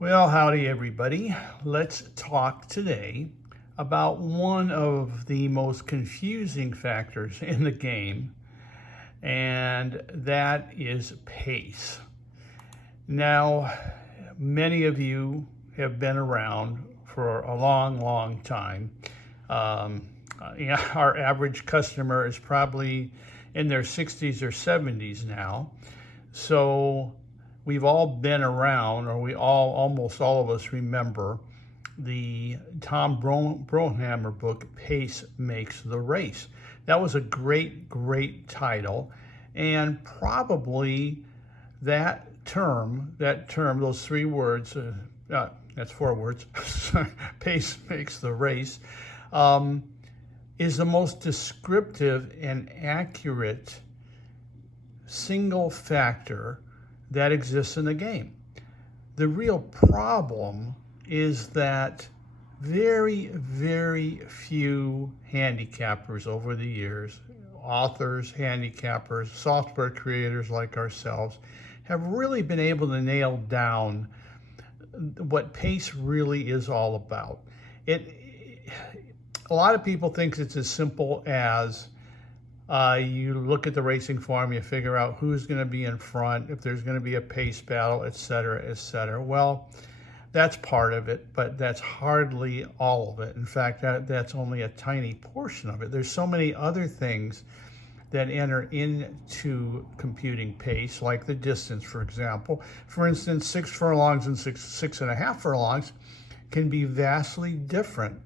Well, howdy, everybody. Let's talk today about one of the most confusing factors in the game, and that is pace. Now, many of you have been around for a long, long time. Our average customer is probably in their 60s or 70s now. So we've all been around, or almost all of us remember the Tom Brohammer book, Pace Makes the Race. That was a great, great title. And probably those three words, that's four words, Pace Makes the Race, is the most descriptive and accurate single factor that exists in the game. The real problem is that very, very few handicappers over the years, authors, handicappers, software creators like ourselves, have really been able to nail down what pace really is all about. A lot of people think it's as simple as you look at the racing form, you figure out who's going to be in front, if there's going to be a pace battle, et cetera, et cetera. Well, that's part of it, but that's hardly all of it. In fact, that's only a tiny portion of it. There's so many other things that enter into computing pace, like the distance, for example. For instance, 6 furlongs and six and a half furlongs can be vastly different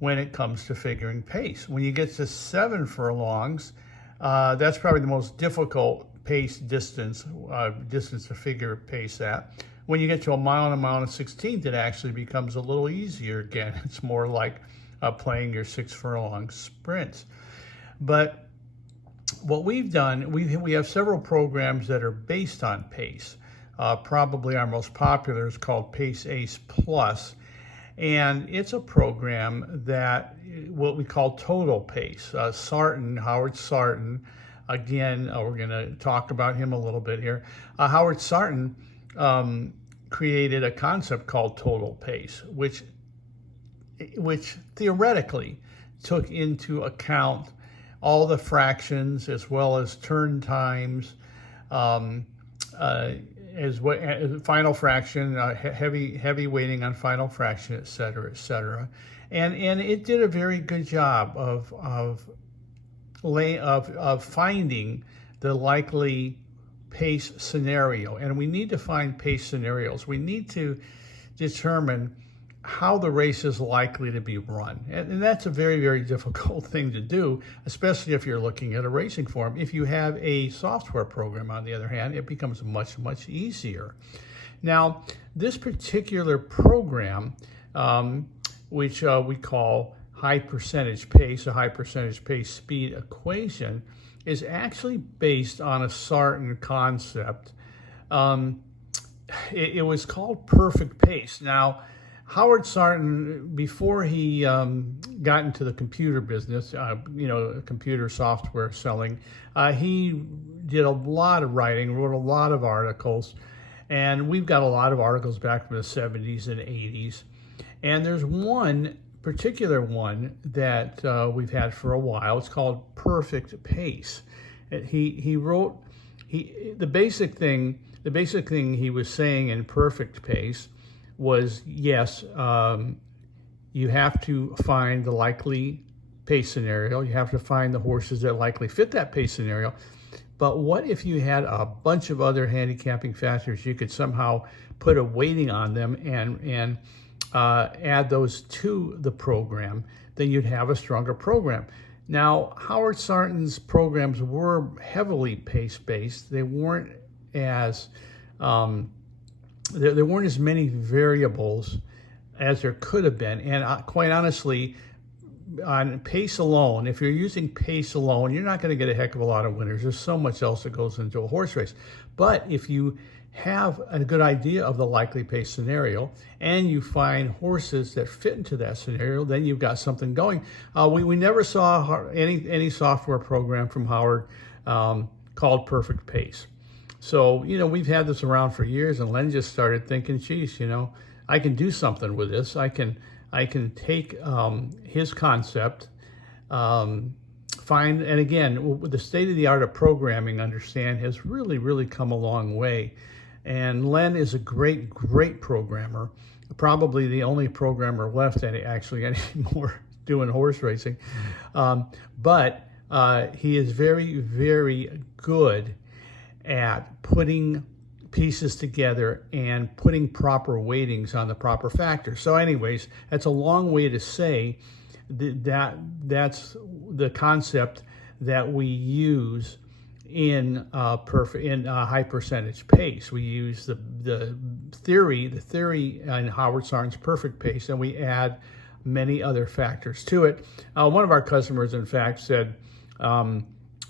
when it comes to figuring pace. When you get to 7 furlongs, that's probably the most difficult distance to figure pace at. When you get to a mile and a mile and a 16th, it actually becomes a little easier again. It's more like playing your 6 furlong sprints. But what we've done, we have several programs that are based on pace. Probably our most popular is called Pace Ace Plus. And it's a program that what we call total pace. Howard Sarton, again, we're going to talk about him a little bit here. Howard Sarton created a concept called total pace, which theoretically took into account all the fractions as well as turn times, as final fraction, heavy weighting on final fraction, et cetera, et cetera. And it did a very good job of finding the likely pace scenario. And we need to find pace scenarios. We need to determine how the race is likely to be run. And that's a very, very difficult thing to do, especially if you're looking at a racing form. If you have a software program, on the other hand, it becomes much, much easier. Now, this particular program, which we call high percentage pace, a high percentage pace speed equation, is actually based on a Sarton concept. It was called perfect pace. Now, Howard Sarton, before he got into the computer business, computer software selling, he did a lot of writing, wrote a lot of articles, and we've got a lot of articles back from the 70s and 80s. And there's one particular one that we've had for a while. It's called Perfect Pace. The basic thing he was saying in Perfect Pace was, yes, you have to find the likely pace scenario. You have to find the horses that likely fit that pace scenario. But what if you had a bunch of other handicapping factors? You could somehow put a weighting on them and add those to the program, then you'd have a stronger program. Now, Howard Sarton's programs were heavily pace-based. They weren't as there weren't as many variables as there could have been. And quite honestly, on pace alone, if you're using pace alone, you're not going to get a heck of a lot of winners. There's so much else that goes into a horse race. But if you have a good idea of the likely pace scenario and you find horses that fit into that scenario, then you've got something going. We never saw any software program from Howard called Perfect Pace. So, we've had this around for years, and Len just started thinking, geez, I can do something with this. I can take his concept, find, and again, the state of the art of programming, understand, has really, really come a long way. And Len is a great, great programmer, probably the only programmer left actually anymore doing horse racing. But he is very, very good at putting pieces together and putting proper weightings on the proper factors. So anyways, that's a long way to say that's the concept that we use in high percentage pace. We use the theory in Howard Sarn's perfect pace, and we add many other factors to it. One of our customers, in fact, said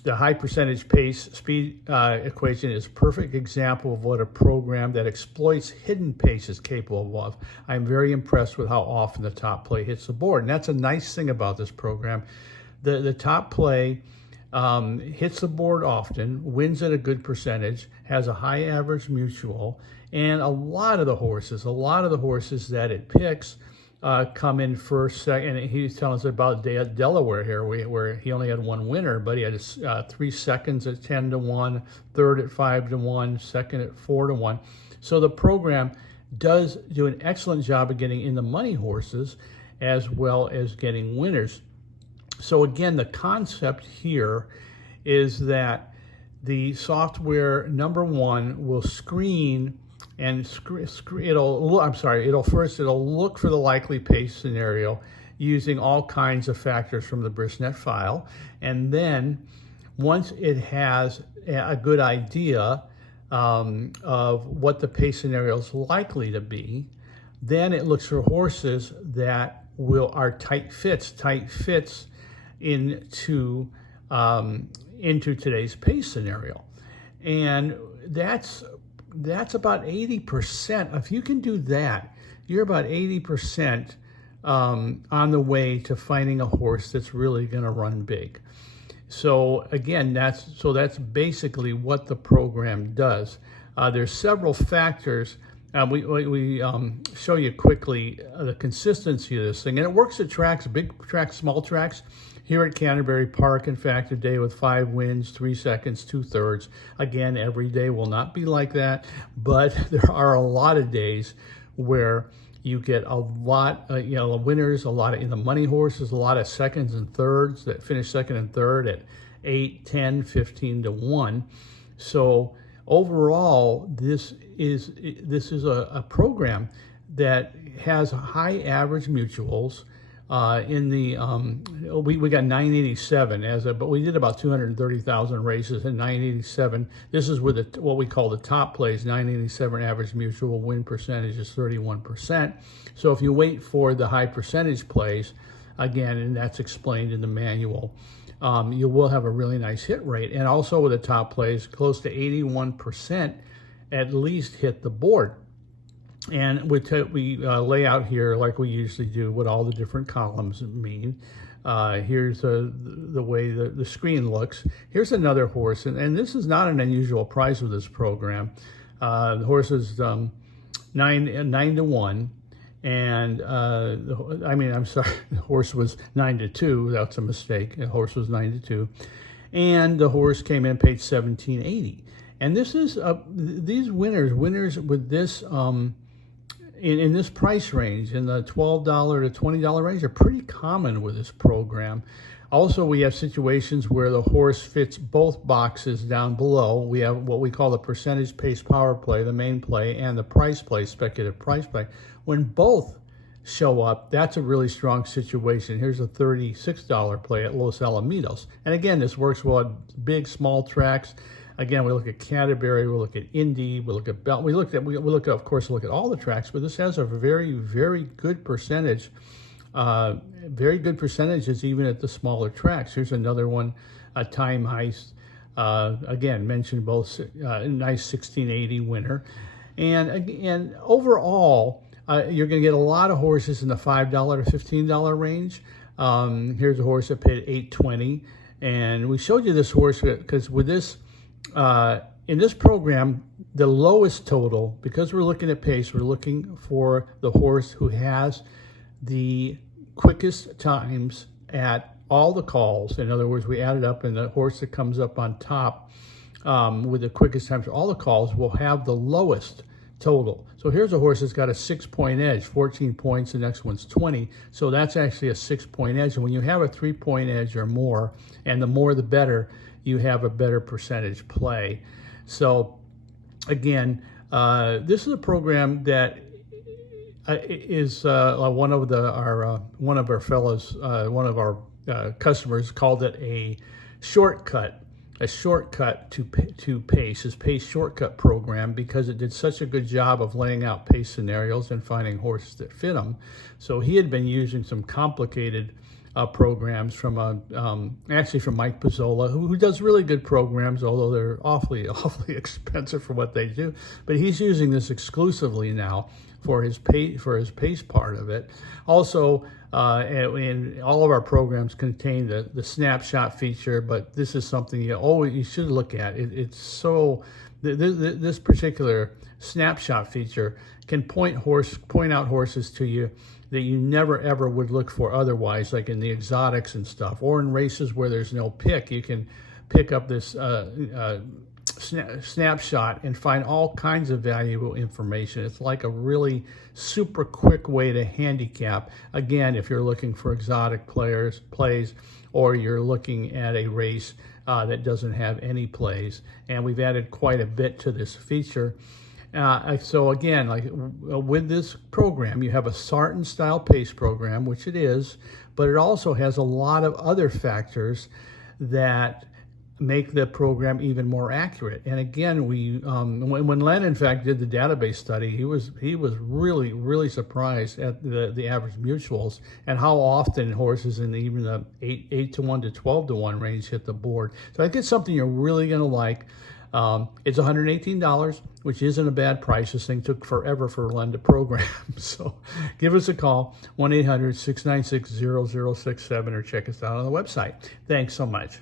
the high percentage pace speed equation is a perfect example of what a program that exploits hidden pace is capable of. I'm very impressed with how often the top play hits the board. And that's a nice thing about this program. The top play hits the board often, wins at a good percentage, has a high average mutual, and a lot of the horses that it picks come in first, second. And he's telling us about Delaware here, where he only had one winner, but he had 3 seconds at 10-1, third at 5-1, second at 4-1. So the program does do an excellent job of getting in the money horses as well as getting winners. So again, the concept here is that the software, number one, will screen and it'll look for the likely pace scenario using all kinds of factors from the BRISNet file. And then once it has a good idea of what the pace scenario is likely to be, then it looks for horses that are tight fits into today's pace scenario. And that's about 80%. If you can do that, you're about 80% on the way to finding a horse that's really going to run big. So again, that's basically what the program does. There's several factors. We show you quickly the consistency of this thing, and it works at tracks, big tracks, small tracks. Here at Canterbury Park, in fact, a day with 5 wins, 3 seconds, 2/3. Again, every day will not be like that, but there are a lot of days where you get a lot, winners, a lot of in the money horses, a lot of seconds and thirds that finish second and third at 8, 10, 15-1. So overall, this is a program that has high average mutuals. We got 987 but we did about 230,000 races in 987. This is with what we call the top plays. 987 average mutual win percentage is 31%. So if you wait for the high percentage plays, again, and that's explained in the manual, you will have a really nice hit rate. And also with the top plays, close to 81% at least hit the board. And we lay out here, like we usually do, what all the different columns mean. Here's the way the screen looks. Here's another horse, and this is not an unusual price with this program. The horse is 9-1, and I'm sorry, the horse was 9-2. That's a mistake. The horse was 9-2, and the horse came in paid $17.80. And this is these winners with this. In this price range, in the $12 to $20 range, are pretty common with this program. Also, we have situations where the horse fits both boxes down below. We have what we call the percentage pace power play, the main play, and the price play, speculative price play. When both show up, that's a really strong situation. Here's a $36 play at Los Alamitos. And again, this works well at big, small tracks. Again, we look at Canterbury, we look at Indy, we look at Belt. We look at, of course, look at all the tracks, but this has a very, very good percentage. Very good percentages even at the smaller tracks. Here's another one, Time Heist. Again, mentioned both, nice 1680 winner. And overall, you're going to get a lot of horses in the $5 to $15 range. Here's a horse that paid $8.20. And we showed you this horse because with this, in this program, the lowest total, because we're looking at pace, we're looking for the horse who has the quickest times at all the calls. In other words, we add it up, and the horse that comes up on top with the quickest times at all the calls will have the lowest total. So here's a horse that's got a 6-point edge, 14 points, the next one's 20. So that's actually a 6-point edge. And when you have a 3-point edge or more, and the more the better, you have a better percentage play. So again, this is a program that is one of our fellows, one of our customers called it a shortcut to PACE, his PACE shortcut program, because it did such a good job of laying out PACE scenarios and finding horses that fit them. So he had been using some complicated programs from actually from Mike Pizzola, who does really good programs, although they're awfully expensive for what they do. But he's using this exclusively now for his PACE part of it. Also, and all of our programs contain the snapshot feature, but this is something you should look at. It's so this particular snapshot feature can point out horses to you that you never ever would look for otherwise, like in the exotics and stuff, or in races where there's no pick. You can pick up this snapshot and find all kinds of valuable information. It's like a really super quick way to handicap, again, if you're looking for exotic plays, or you're looking at a race that doesn't have any plays. And we've added quite a bit to this feature. So again, like with this program, you have a Sarton style PACE program, which it is, but it also has a lot of other factors that make the program even more accurate. And again, when Len in fact did the database study, he was really surprised at the average mutuals and how often horses in even the 8 to 1 to 12 to 1 range hit the board. So I think it's something you're really going to like. It's $118, which isn't a bad price. This thing took forever for Len to program. So give us a call, 1-800-696-0067, or check us out on the website. Thanks so much.